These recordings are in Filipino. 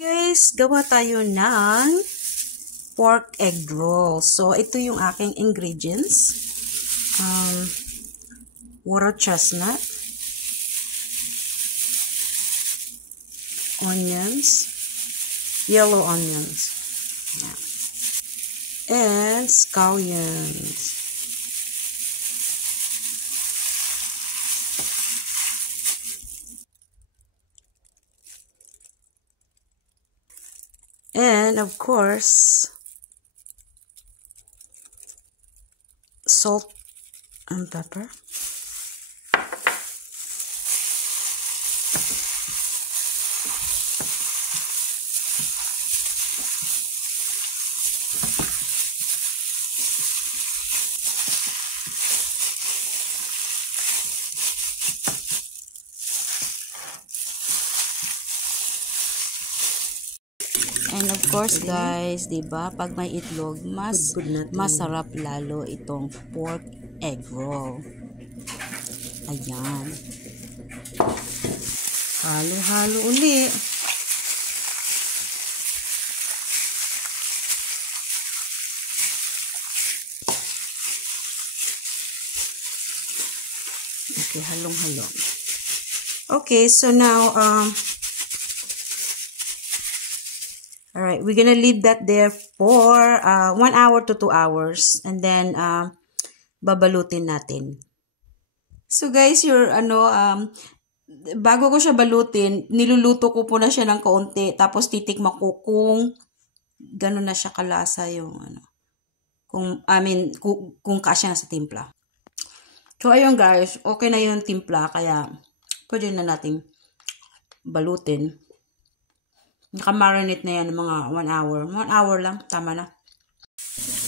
Guys, gawa tayo ng pork egg roll. So, ito yung aking ingredients. Water chestnut, onions, yellow onions, and scallions. And, of course, salt and pepper. And of course guys, 'di ba, pag may itlog, mas masarap lalo itong pork egg roll. Ayan. Halo-halo uli. Okay, halong-halo. Okay, so now alright, we're gonna leave that there for 1 hour to 2 hours. And then, babalutin natin. So guys, bago ko siya balutin, niluluto ko po na siya ng kaunti. Tapos titikman ko kung gano'n na siya kalasa yung kung kasya na sa timpla. So ayun guys, okay na yung timpla. Kaya pwede na nating balutin. Naka-marinate na yan mga 1 hour. 1 hour lang, tama na.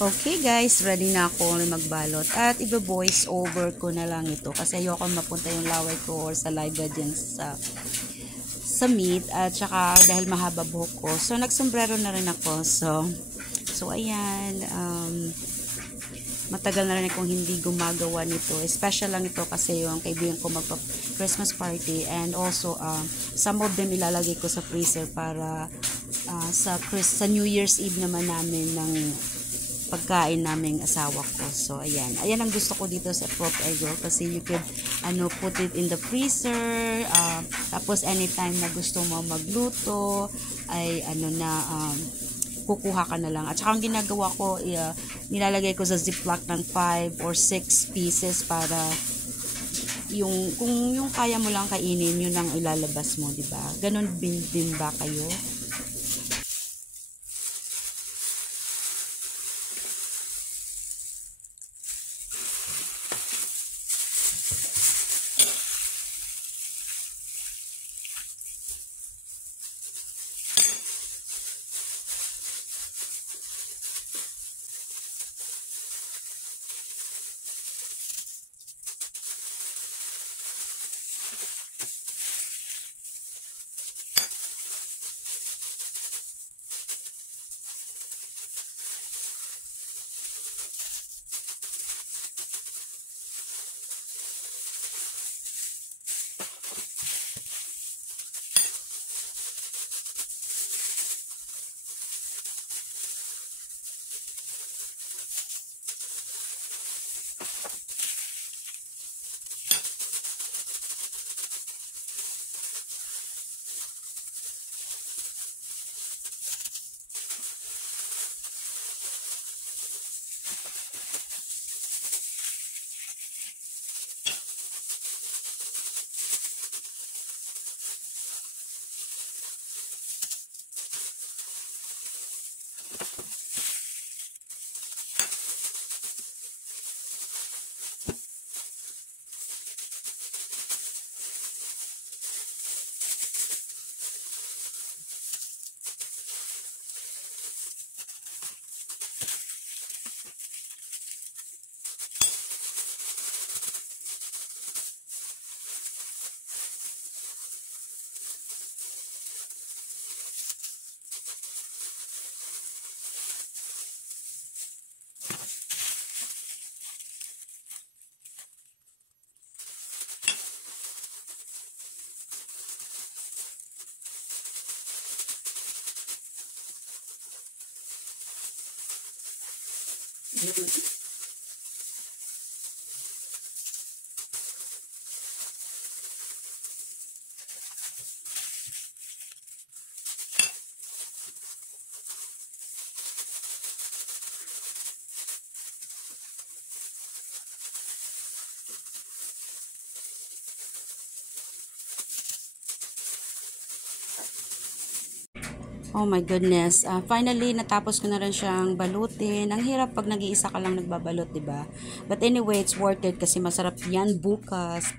Okay guys, ready na ako magbalot. At iba-voice over ko na lang ito. Kasi ayoko mapunta yung laway ko or saliva dyan sa meat. At saka dahil mahaba buhok ko. So nagsombrero na rin ako. So ayan. Matagal na rin akong hindi gumagawa nito. Special lang ito kasi yung kaibigan ko magpa-Christmas party. And also, some of them ilalagay ko sa freezer para sa New Year's Eve naman namin ng pagkain naming asawa ko. So, ayan. Ayan ang gusto ko dito sa pork egg roll kasi you could put it in the freezer. Tapos, anytime na gusto mo magluto, ay kukuha ka na lang. At saka ang ginagawa ko, nilalagay ko sa ziplock ng 5 or 6 pieces para kung yung kaya mo lang kainin, yun ang ilalabas mo, di ba? Ganon din ba kayo? Oh my goodness. Finally, natapos ko na rin siyang balutin. Ang hirap pag nag-iisa ka lang nagbabalot, 'di ba? But anyway, it's worth it kasi masarap 'yan bukas.